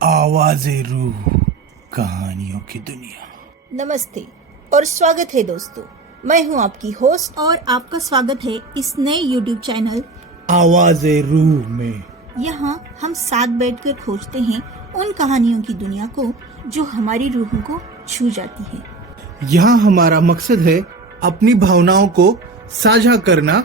आवाज़े रूह, कहानियों की दुनिया। नमस्ते और स्वागत है दोस्तों। मैं हूं आपकी होस्ट और आपका स्वागत है इस नए YouTube चैनल आवाज़े रूह में। यहाँ हम साथ बैठकर खोजते हैं उन कहानियों की दुनिया को जो हमारी रूह को छू जाती है। यहाँ हमारा मकसद है अपनी भावनाओं को साझा करना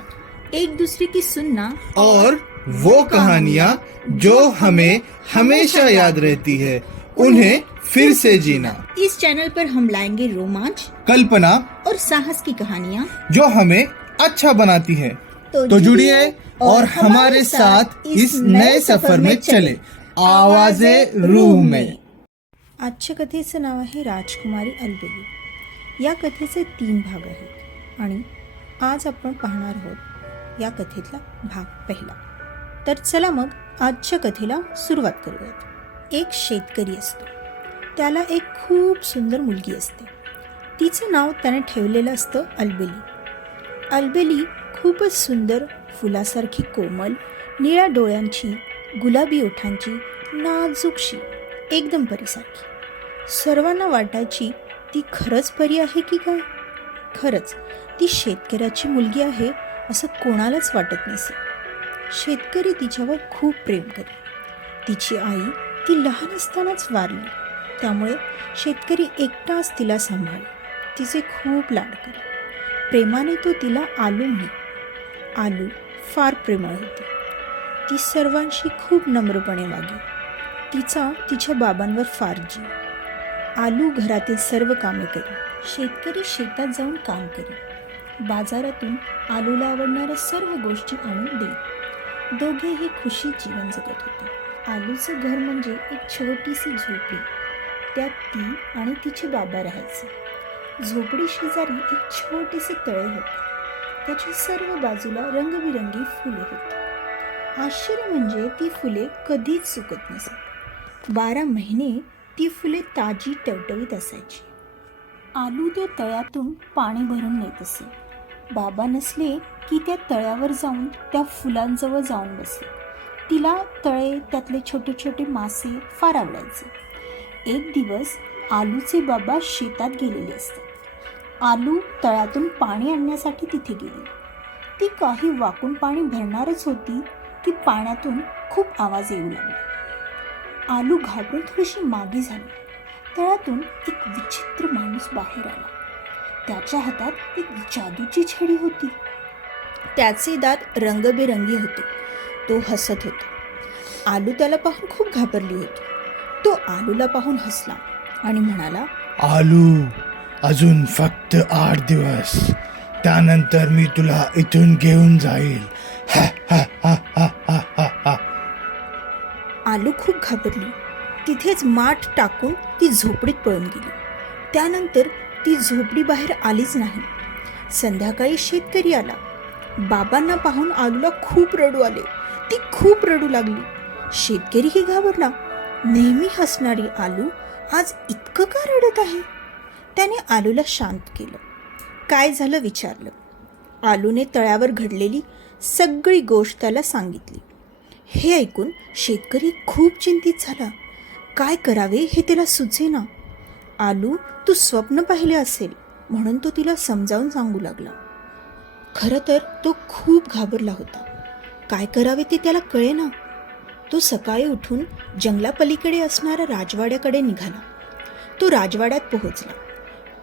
एक दूसरे की सुनना और वो कहानियाँ जो हमें हमेशा याद रहती है उन्हें फिर से जीना। इस चैनल पर हम लाएंगे रोमांच, कल्पना और साहस की कहानियाँ जो हमें अच्छा बनाती है। तो जुड़िए और हमारे साथ इस नए सफर में चले आवाज़े रूह में। आजच्या कथेचं नाव आहे राजकुमारी अलबेली। या कथेचे 3 भाग आहेत आणि आज आपण पाहणार आहोत या कथेतला भाग पहिला। तर चला मग आजच्या कथेला सुरुवात करूयात। एक शेतकरी असतो, त्याला एक खूप सुंदर मुलगी असते। तिचं नाव त्याने ठेवलेलं असतं अलबेली। अलबेली खूपच सुंदर, फुलासारखी कोमल, निळ्या डोळ्यांची, गुलाबी ओठांची, नाजूकशी, एकदम परीसारखी। सर्वांना वाटायची ती खरंच परी आहे की काय। खरंच ती शेतकऱ्याची मुलगी आहे असं कोणालाच वाटत नसे। शेतकरी तिच्यावर खूप प्रेम करे। तिची आई ती लहान असतानाच वारली, त्यामुळे शेतकरी एकटाच तिला सांभाळे, तिचे खूप लाड करे। प्रेमाने तो तिला आलू म्हणे। आलू फार प्रेमळ होती। ती सर्वांशी खूप नम्रपणे वागे। तिच्या बाबांवर फार जीव। आलू घरातील सर्व कामे करी। शेतकरी शेतात जाऊन काम करी। बाजारातून आलूला आवडणाऱ्या सर्व गोष्टी आणून देई। दोघेही खुशीत जीवन जगत होते। आलूचं घर म्हणजे एक छोटीशी झोपडी, त्यात ती आणि तिचे बाबा राहायचे। झोपडी शेजारी एक छोटेसे तळे होते, त्याच्या सर्व बाजूला रंगबिरंगी फुले होती। आश्चर्य म्हणजे ती फुले कधीच सुकत नसत। 12 महिने ती फुले ताजी टवटवीत असायची। आलू त्या तळ्यातून पाणी भरून नेत असे। बाबा नसले की त्या तळ्यावर जाऊन त्या फुलांजवळ जाऊन बसे। तिला तळे, त्यातले छोटे छोटे मासे फार आवडायचे। एक दिवस आलूचे बाबा शेतात गेलेले असतात। आलू तळ्यातून पाणी आणण्यासाठी तिथे गेली। ती काही वाकून पाणी भरणारच होती की पाण्यातून खूप आवाज येऊ लागला। आलू घाबरून थोडीशी मागे झाली। तळ्यातून एक विचित्र माणूस बाहेर आला। त्याच्या हातात एक जादूची छडी होती। त्याचे दात रंगबेरंगी होते। तो हसत होता। आलू त्याला पाहून खूप घाबरली होती। तो आलूला पाहून हसला आणि म्हणाला, आलू, अजून फक्त 8 दिवस, त्यानंतर मी तुला इथून घेऊन जाईल। हा, हा, हा, हा, हा, हा, हा. आलू खूप घाबरली। तिथेच माठ टाकून ती झोपडीत पळून गेली। त्यानंतर ती झोपडी बाहेर आलीच नाही। संध्याकाळी शेतकरी आला। बाबांना पाहून आलूला खूप रडू आले। ती खूप रडू लागली। शेतकरीही घाबरला। नेहमी हसणारी आलू आज इतकं का रडत आहे? त्याने आलूला शांत केलं। काय झालं विचारलं। आलूने तळ्यावर घडलेली सगळी गोष्ट त्याला सांगितली। हे ऐकून शेतकरी खूप चिंतित झाला। काय करावे हे त्याला सुचेना। आलू, तू स्वप्न पाहिले असेल म्हणून तो तिला समजावून सांगू लागला। खरं तर तो खूप घाबरला होता। काय करावे ते त्याला कळेना। तो सकाळी उठून जंगलापलीकडे असणाऱ्या राजवाड्याकडे निघाला। तो राजवाड्यात पोहोचला।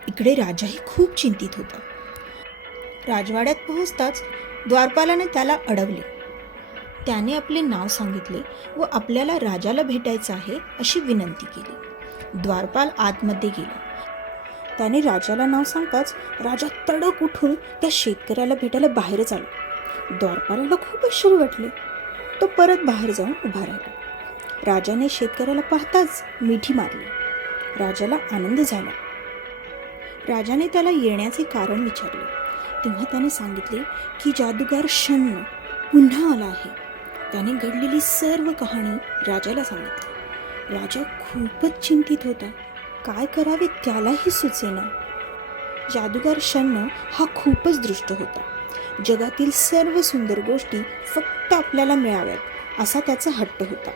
इकडे राजाही खूप चिंतित होता। राजवाड्यात पोहोचताच द्वारपालाने त्याला अडवले। त्याने आपले नाव सांगितले व आपल्याला राजाला भेटायचं आहे अशी विनंती केली। द्वारपाल आतमध्ये गेला। त्याने राजाला नाव सांगताच राजा तडक उठून त्या शेतकऱ्याला भेटायला बाहेरच आला। द्वारपालाला खूप आश्चर्य वाटले। तो परत बाहेर जाऊन उभा राहिला। राजाने शेतकऱ्याला पाहताच मिठी मारली। राजाला आनंद झाला। राजाने त्याला येण्याचे कारण विचारले। तेव्हा त्याने सांगितले की जादूगार शन्न पुन्हा आला आहे। त्याने घडलेली सर्व कहाणी राजाला सांगितली। राजा खूपच चिंतित होता। काय करावे त्यालाही सुचेना। जादूगार शन्न हा खूपच दृष्ट होता। जगातील सर्व सुंदर गोष्टी फक्त आपल्याला मिळाव्यात असा त्याचा हट्ट होता।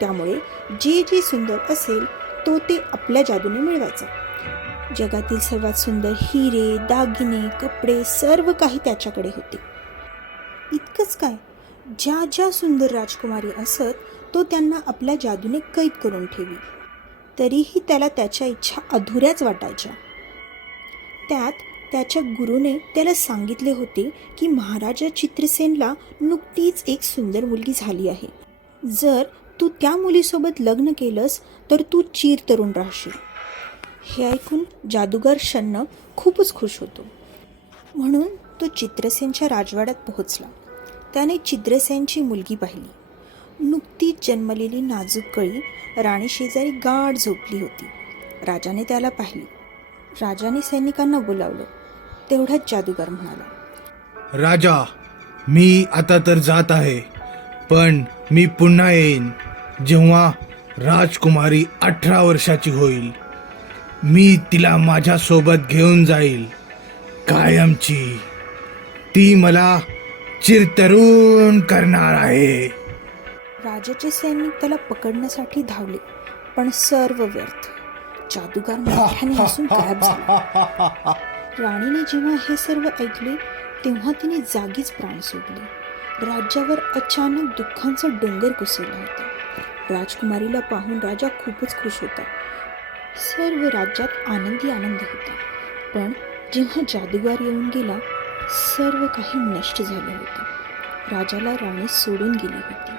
त्यामुळे जे जे सुंदर असेल तो ते आपल्या जादूने मिळवायचा. जगातील सर्वात सुंदर हिरे, दागिने, कपडे सर्व काही त्याच्याकडे होते. इतकंच काय, ज्या ज्या सुंदर राजकुमारी असत तो त्यांना आपल्या जादूने कैद करून ठेवी. तरीही त्याला त्याच्या इच्छा अधुऱ्याच वाटायच्या. त्यात त्याच्या गुरुने त्याला सांगितले होते की महाराजा चित्रसेनला नुकतीच एक सुंदर मुलगी झाली आहे. जर तू त्या मुलीसोबत लग्न केलंस तर तू चिरतरुण राहशील. हे ऐकून जादूगार शन्न खूपच खुश होतो. म्हणून तो चित्रसेनच्या राजवाड्यात पोहोचला. त्याने चित्रसेनची मुलगी पाहिली. नुकतीच जन्मलेली नाजूक कळी राणी शेजारी गाढ झोपली होती. राजाने त्याला पाहिली. राजाने सैनिकांना बोलावलं. तेवढ्यात जादूगार म्हणाला, राजा, मी आता तर जात आहे, पण मी पुन्हा येईन जेव्हा राजकुमारी 18 वर्षाची होईल. मी तिला माझ्यासोबत घेऊन जाईल कायमची. ती मला चिरतरुण करणार आहे. राजाचे सैनिक त्याला पकडण्यासाठी धावले, पण सर्व व्यर्थ. जादूगार मोठ्याने हसून गायब झाला. राणीने जेव्हा हे सर्व ऐकले तेव्हा तिने जागीच प्राण सोडले. राज्यावर अचानक दुःखांचा डोंगर कोसळला होता. राजकुमारीला पाहून राजा खूपच खुश होता. सर्व राज्यात आनंदी आनंद होता. पण जेव्हा जादूगार येऊन गेला सर्व काही नष्ट झालं होतं. राजाला राणी सोडून गेली होती.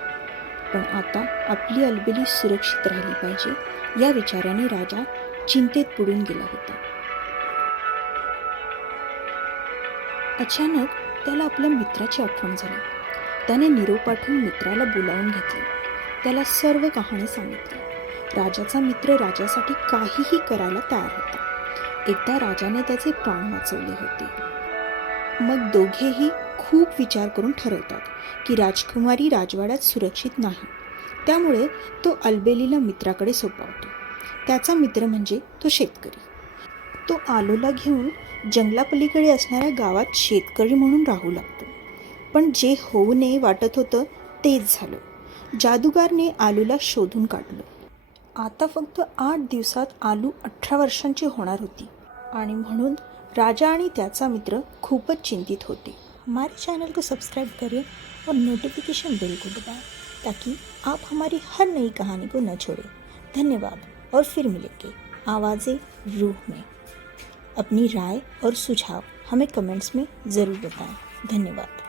पण आता आपली अलबेली सुरक्षित राहिली पाहिजे या विचाराने राजा चिंतेत बुडून गेला होता. अचानक त्याला आपल्या मित्राची आठवण झाली. त्याने निरोप पाठवून मित्राला बोलावून घेतले. त्याला सर्व कहाणी सांगितली. राजाचा मित्र राजासाठी काहीही करायला तयार होता. एकदा राजाने त्याचे प्राण वाचवले होते. मग दोघेही खूप विचार करून ठरवतात की राजकुमारी राजवाड्यात सुरक्षित नाही. त्यामुळे तो अलबेलीला मित्राकडे सोपवतो. त्याचा मित्र म्हणजे तो शेतकरी. तो आलूला घेऊन जंगलापलीकडे असणाऱ्या गावात शेतकरी म्हणून राहू लागतो. पण जे होऊ नये वाटत होतं तेच झालं. जादूगारने आलूला शोधून काढलं. आता फक्त 8 दिवसात आलू 18 वर्षांची होणार होती आणि म्हणून राजा आणि त्याचा मित्र खूपच चिंतित होते. हमारे चैनल को सब्सक्राइब करें और नोटिफिकेशन बेल को दबाएं ताकि आप हमारी हर नई कहानी को न छोड़ें. धन्यवाद और फिर मिलेंगे आवाज़ें रूह में. अपनी राय और सुझाव हमें कमेंट्स में ज़रूर बताएं. धन्यवाद.